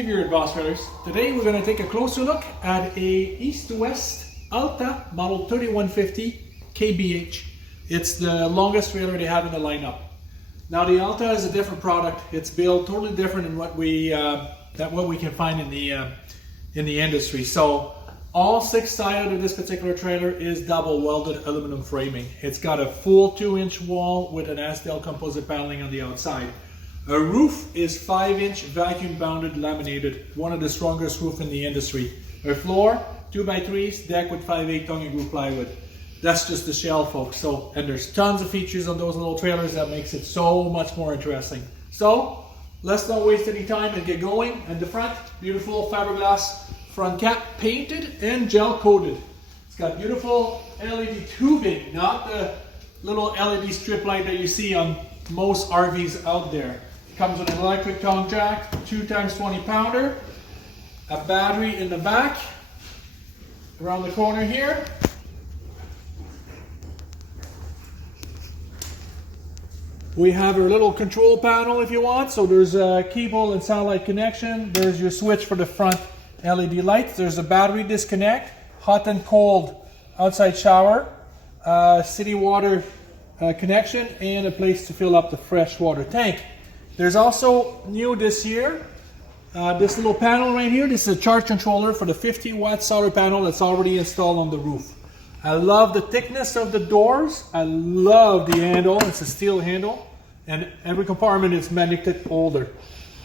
Steve here at Boss Trailers. Today we're going to take a closer look at a east to west Alta model 3150BH. It's the longest trailer they have in the lineup. Now the Alta is a different product. It's built totally different than what we can find in the industry. So all six sides of this particular trailer is double welded aluminum framing. It's got a full 2-inch wall with an SDL composite paneling on the outside. A roof is 5-inch vacuum bounded laminated, one of the strongest roofs in the industry. A floor, 2x3s, deck with 5/8 tongue and groove plywood. That's just the shell, folks. And there's tons of features on those little trailers that makes it so much more interesting. So let's not waste any time and get going. And the front, beautiful fiberglass front cap, painted and gel coated. It's got beautiful LED tubing, not the little LED strip light that you see on most RVs out there. Comes with an electric tongue jack, 2x20 pounder, a battery in the back, around the corner here. We have our little control panel if you want. So there's a cable and satellite connection. There's your switch for the front LED lights. There's a battery disconnect, hot and cold outside shower, city water connection, and a place to fill up the fresh water tank. There's also new this year, this little panel right here. This is a charge controller for the 50-watt solar panel that's already installed on the roof. I love the thickness of the doors. I love the handle. It's a steel handle, and every compartment is magnetic holder.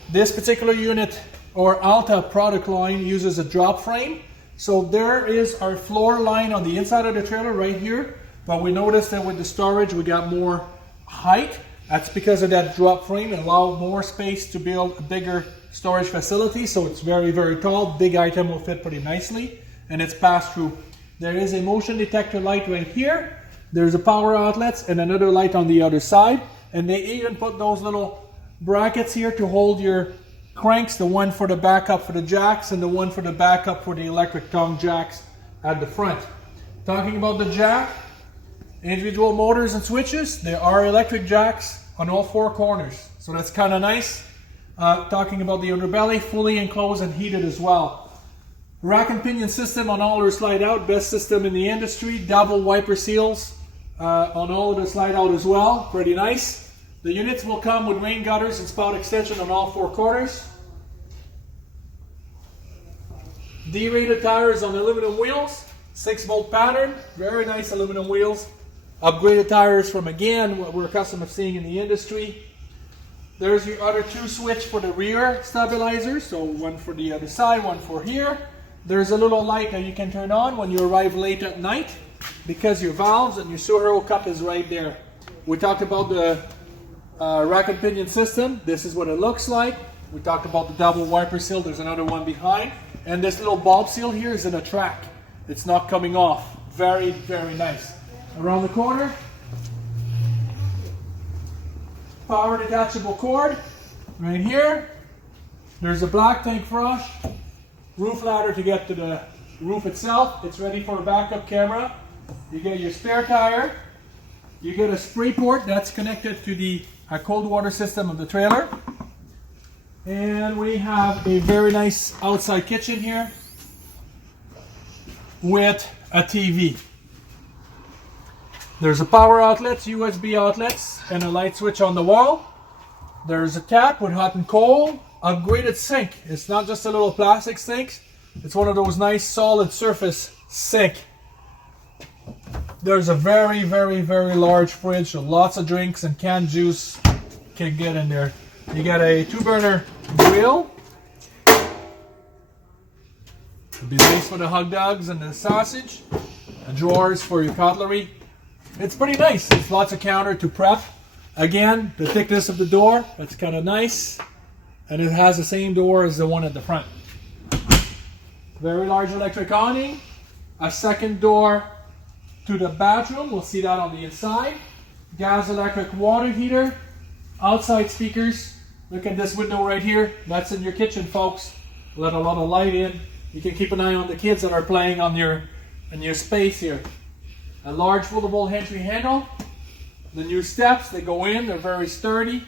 This particular unit or Alta product line uses a drop frame. So there is our floor line on the inside of the trailer right here. But we noticed that with the storage, we got more height. That's because of that drop frame. It allows more space to build a bigger storage facility. So it's very, very tall. Big item will fit pretty nicely. And it's pass-through. There is a motion detector light right here. There's a power outlets and another light on the other side. And they even put those little brackets here to hold your cranks. The one for the backup for the jacks and the one for the backup for the electric tongue jacks at the front. Talking about the jack, individual motors and switches, there are electric jacks on all four corners. So that's kind of nice. Talking about the underbelly, fully enclosed and heated as well. Rack and pinion system on all our slide out, best system in the industry. Double wiper seals on all of the slide out as well, pretty nice. The units will come with rain gutters and spout extension on all four corners. D-rated tires on aluminum wheels, 6-volt pattern, very nice aluminum wheels. Upgraded tires from, again, what we're accustomed to seeing in the industry. There's your other 2 switch for the rear stabilizers, so one for the other side, one for here. There's a little light that you can turn on when you arrive late at night because your valves and your sewer hole cup is right there. We talked about the rack and pinion system. This is what it looks like. We talked about the double wiper seal. There's another one behind. And this little bulb seal here is in a track. It's not coming off. Very, very nice. Around the corner, power detachable cord right here. There's a black tank flush, roof ladder to get to the roof itself. It's ready for a backup camera. You get your spare tire. You get a spray port that's connected to the cold water system of the trailer. And we have a very nice outside kitchen here with a TV. There's a power outlets, USB outlets, and a light switch on the wall. There's a tap with hot and cold. Upgraded sink. It's not just a little plastic sink. It's one of those nice solid surface sink. There's a very, very, very large fridge. So lots of drinks and canned juice can get in there. You got a 2-burner grill. It'll be nice for the hot dogs and the sausage. And drawers for your cutlery. It's pretty nice. There's lots of counter to prep. Again, the thickness of the door, that's kind of nice. And it has the same door as the one at the front. Very large electric awning. A second door to the bathroom. We'll see that on the inside. Gas, electric water heater. Outside speakers. Look at this window right here. That's in your kitchen, folks. Let a lot of light in. You can keep an eye on the kids that are playing on your space here. A large foldable entry handle. The new steps, they go in, they're very sturdy.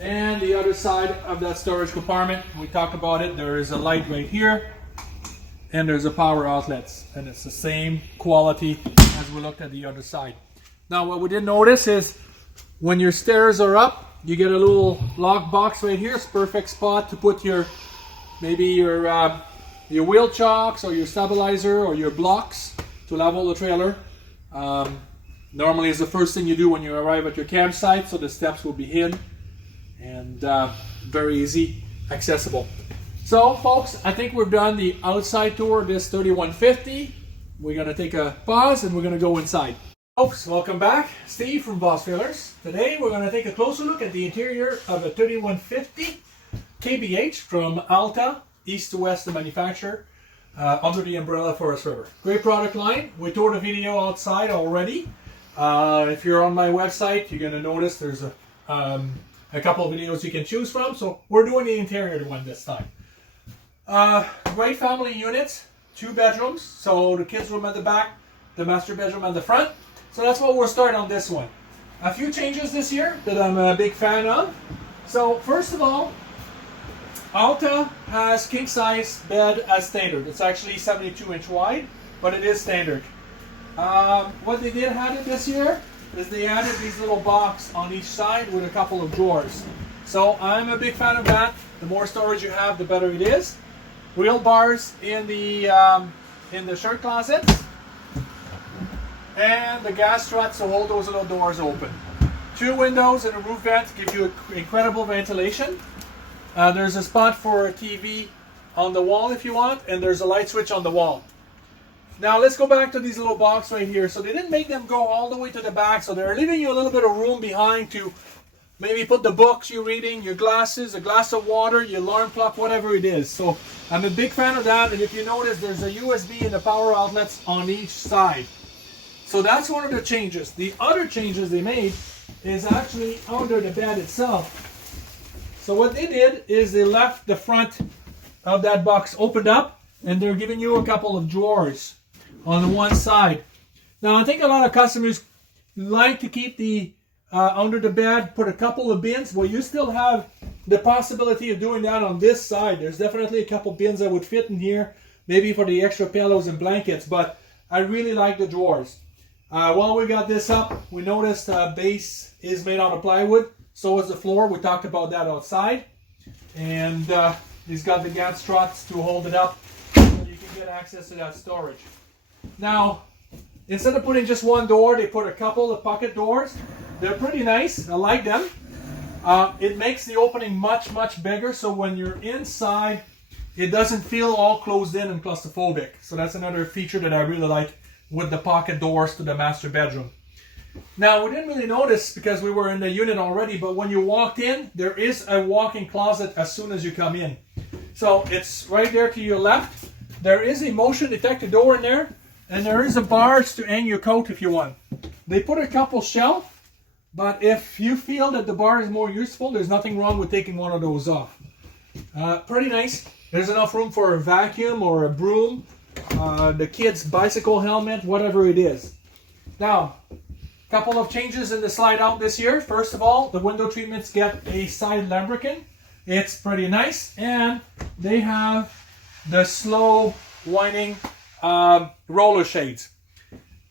And the other side of that storage compartment, we talked about it, there is a light right here, and there's a power outlets, and it's the same quality as we looked at the other side. Now what we did notice is when your stairs are up, you get a little lock box right here. It's a perfect spot to put your wheel chocks or your stabilizer or your blocks to level the trailer. Normally it's the first thing you do when you arrive at your campsite, so the steps will be hidden and very easy accessible. So folks, I think we've done the outside tour of this 3150. We're going to take a pause and we're going to go inside. Folks, welcome back. Steve from Boss Trailers. Today we're going to take a closer look at the interior of a 3150 KBH from Alta, east to west the manufacturer, under the umbrella Forest River. Great product line. We toured a video outside already. If you're on my website, you're going to notice there's a couple of videos you can choose from. So we're doing the interior one this time. Great family units, 2 bedrooms. So the kids' room at the back, the master bedroom at the front. So that's what we'll start on this one. A few changes this year that I'm a big fan of. So first of all, Alta has king size bed as standard. It's actually 72 inch wide, but it is standard. What they did add this year is they added these little box on each side with a couple of drawers. So I'm a big fan of that. The more storage you have, the better it is. Wheel bars in the shirt closets. And the gas struts to hold those little doors open. 2 windows and a roof vent give you incredible ventilation. There's a spot for a TV on the wall if you want, and there's a light switch on the wall. Now let's go back to these little boxes right here. So they didn't make them go all the way to the back, so they're leaving you a little bit of room behind to maybe put the books you're reading, your glasses, a glass of water, your alarm clock, whatever it is. So I'm a big fan of that, and if you notice, there's a USB and the power outlets on each side. So that's one of the changes. The other changes they made is actually under the bed itself. So what they did is they left the front of that box opened up, and they're giving you a couple of drawers on the one side. Now I think a lot of customers like to keep the under the bed, put a couple of bins. Well, you still have the possibility of doing that on this side. There's definitely a couple bins that would fit in here, maybe for the extra pillows and blankets, but I really like the drawers. While we got this up, we noticed the base is made out of plywood. So is the floor. We talked about that outside. And he's got the gas struts to hold it up so you can get access to that storage. Now, instead of putting just one door, they put a couple of pocket doors. They're pretty nice. I like them. It makes the opening much, much bigger. So when you're inside, it doesn't feel all closed in and claustrophobic. So that's another feature that I really like with the pocket doors to the master bedroom. Now, we didn't really notice because we were in the unit already, but when you walked in, there is a walk-in closet as soon as you come in. So it's right there to your left. There is a motion detector door in there, and there is a bars to hang your coat if you want. They put a couple shelves, but if you feel that the bar is more useful, there's nothing wrong with taking one of those off. Pretty nice. There's enough room for a vacuum or a broom, the kid's bicycle helmet, whatever it is. Now, couple of changes in the slide out this year. First of all, the window treatments get a side lambrequin. It's pretty nice, and they have the slow winding roller shades.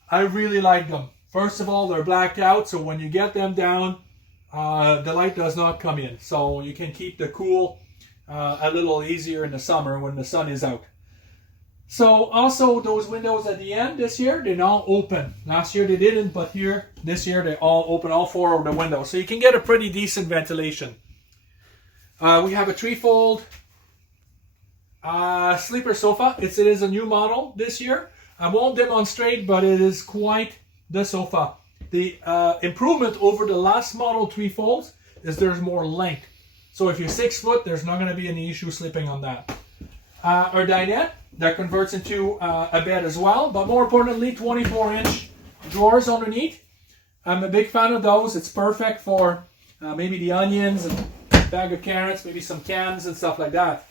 I really like them. First of all, they're blacked out, so when you get them down, the light does not come in. So you can keep the cool a little easier in the summer when the sun is out. So also those windows at the end this year, they're now open. Last year they didn't, but here, this year they all open, all 4 of the windows. So you can get a pretty decent ventilation. We have a 3-fold sleeper sofa. It is a new model this year. I won't demonstrate, but it is quite the sofa. The improvement over the last model 3-folds is there's more length. So if you're 6 foot, there's not going to be any issue sleeping on that. Our dinette that converts into a bed as well, but more importantly, 24-inch drawers underneath. I'm a big fan of those. It's perfect for maybe the onions and a bag of carrots, maybe some cans and stuff like that.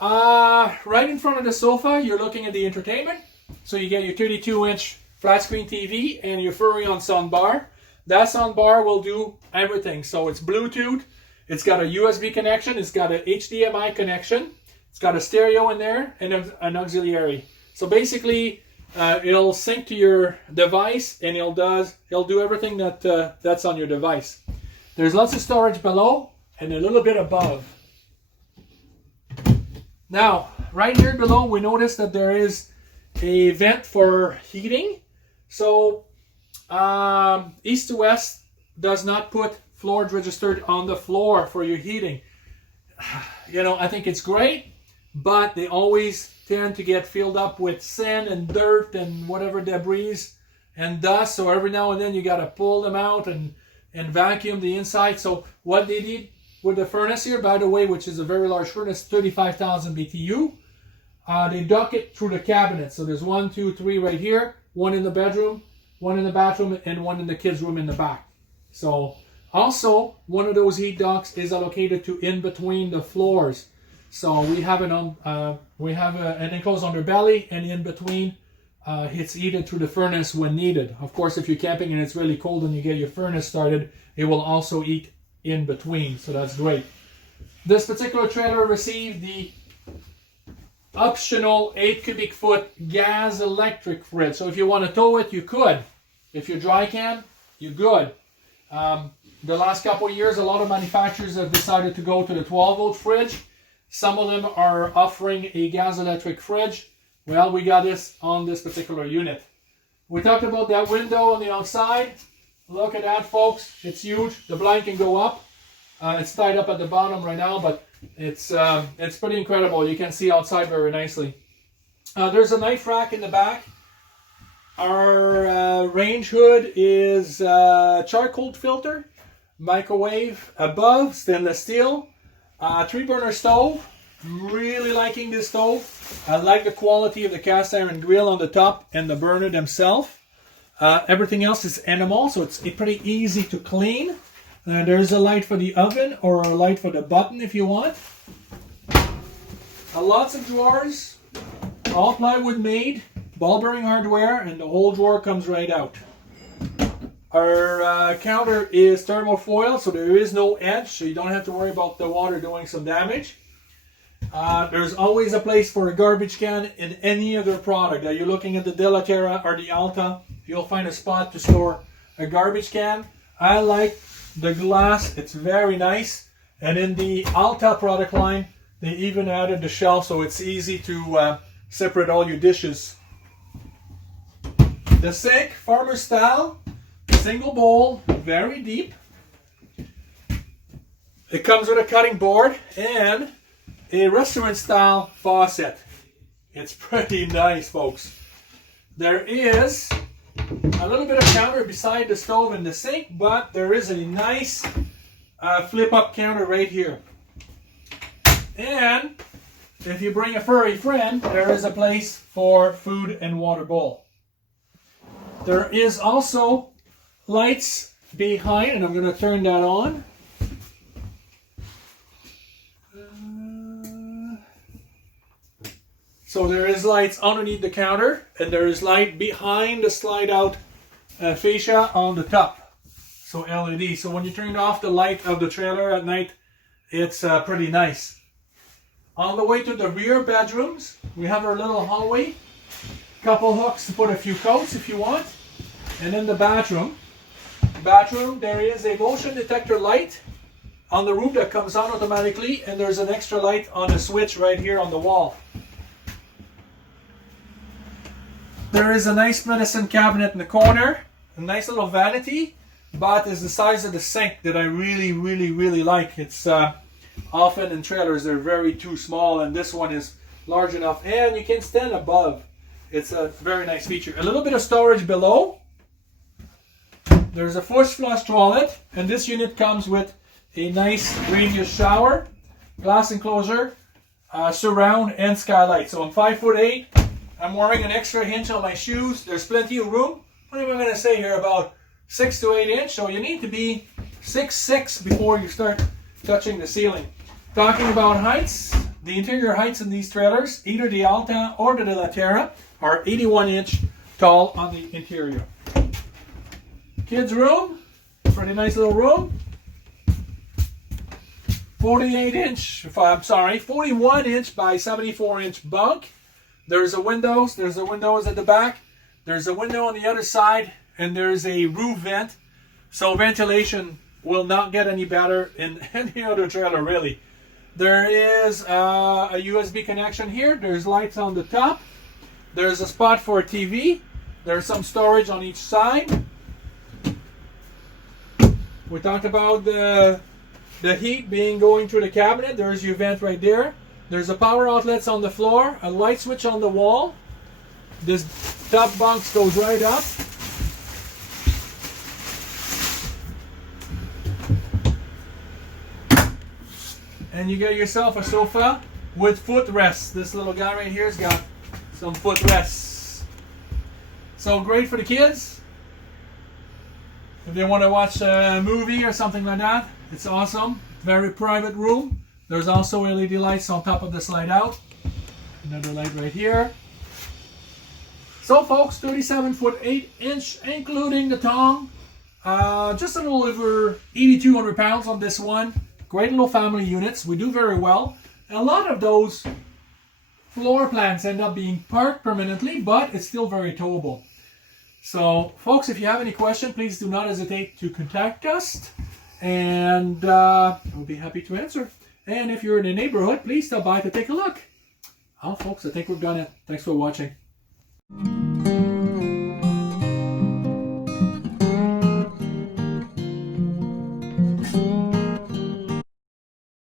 Right in front of the sofa, you're looking at the entertainment. So you get your 32-inch flat screen TV and your Furrion sound bar. That sound bar will do everything. So it's Bluetooth, it's got a USB connection, it's got an HDMI connection, it's got a stereo in there, and an auxiliary. So basically, it'll sync to your device, and it'll do everything that's on your device. There's lots of storage below and a little bit above. Now, right here below, we notice that there is a vent for heating. So, East to West does not put floors registered on the floor for your heating. You know, I think it's great, but they always tend to get filled up with sand and dirt and whatever debris and dust. So every now and then you got to pull them out and vacuum the inside. So what they did with the furnace here, by the way, which is a very large furnace, 35,000 BTU, they duct it through the cabinet. So there's 1, 2, 3 right here, one in the bedroom, one in the bathroom, and one in the kids' room in the back. So also, one of those heat ducts is allocated to in between the floors. So we have an enclosed underbelly, and in between, it's heated through the furnace when needed. Of course, if you're camping and it's really cold and you get your furnace started, it will also heat in between. So that's great. This particular trailer received the optional 8 cubic foot gas electric fridge. So if you want to tow it, you could. If you're dry can, you're good. The last couple of years, a lot of manufacturers have decided to go to the 12 volt fridge. Some of them are offering a gas electric fridge. Well, we got this on this particular unit. We talked about that window on the outside. Look at that, folks. It's huge. The blind can go up. It's tied up at the bottom right now, but it's pretty incredible. You can see outside very nicely. There's a knife rack in the back. Our range hood is charcoal filter, microwave above, stainless steel, 3-burner stove. Really liking this stove. I like the quality of the cast iron grill on the top and the burner themselves. Everything else is enamel, so it's pretty easy to clean. There's a light for the oven or a light for the button if you want. Lots of drawers, all plywood made, ball bearing hardware, and the whole drawer comes right out. Our counter is thermofoil, so there is no edge, so you don't have to worry about the water doing some damage. There's always a place for a garbage can in any other product. You're looking at the De La Terra or the Alta, you'll find a spot to store a garbage can. I like the glass, it's very nice. And in the Alta product line, they even added the shelf so it's easy to separate all your dishes. The sink, farmer style, single bowl, very deep. It comes with a cutting board and a restaurant style faucet. It's pretty nice, folks. There is a little bit of counter beside the stove and the sink, but there is a nice flip up counter right here. And if you bring a furry friend, there is a place for food and water bowl. There is also lights behind, and I'm going to turn that on. So there is lights underneath the counter, and there is light behind the slide out fascia on the top. So LED. So when you turn off the light of the trailer at night, it's pretty nice. On the way to the rear bedrooms, we have our little hallway. Couple hooks to put a few coats if you want. And in the bathroom, there is a motion detector light on the roof that comes on automatically, and there's an extra light on the switch right here on the wall. There is a nice medicine cabinet in the corner, a nice little vanity, but it's the size of the sink that I really like. It's often in trailers they're very too small, and this one is large enough, and you can stand above. It's a very nice feature. A little bit of storage below. There's a force flush toilet, and this unit comes with a nice radius shower, glass enclosure, surround, and skylight. So I'm 5'8". I'm wearing an extra inch on my shoes. There's plenty of room. What am I going to say here? About 6 to 8 inch. So you need to be 6'6" before you start touching the ceiling. Talking about heights, the interior heights in these trailers, either the Alta or the De La Terra, are 81 inch tall on the interior. Kids' room, pretty nice little room. 41-inch by 74-inch bunk. There's a windows at the back. There's a window on the other side, and there's a roof vent. So ventilation will not get any better in any other trailer, really. There is a USB connection here. There's lights on the top. There's a spot for a TV. There's some storage on each side. We talked about the heat being going through the cabinet. There's your vent right there. There's a power outlets on the floor, a light switch on the wall. This top box goes right up. And you get yourself a sofa with footrests. This little guy right here has got some footrests. So great for the kids. If they want to watch a movie or something like that, it's awesome. Very private room. There's also LED lights on top of the slide out. Another light right here. So folks, 37-foot 8-inch, including the tongue. Just a little over 8,200 pounds on this one. Great little family units. We do very well. A lot of those floor plans end up being parked permanently, but it's still very towable. So folks, if you have any question, please do not hesitate to contact us, and we'll be happy to answer. And if you're in the neighborhood, please stop by to take a look. Oh folks, I think we've done it. Thanks for watching.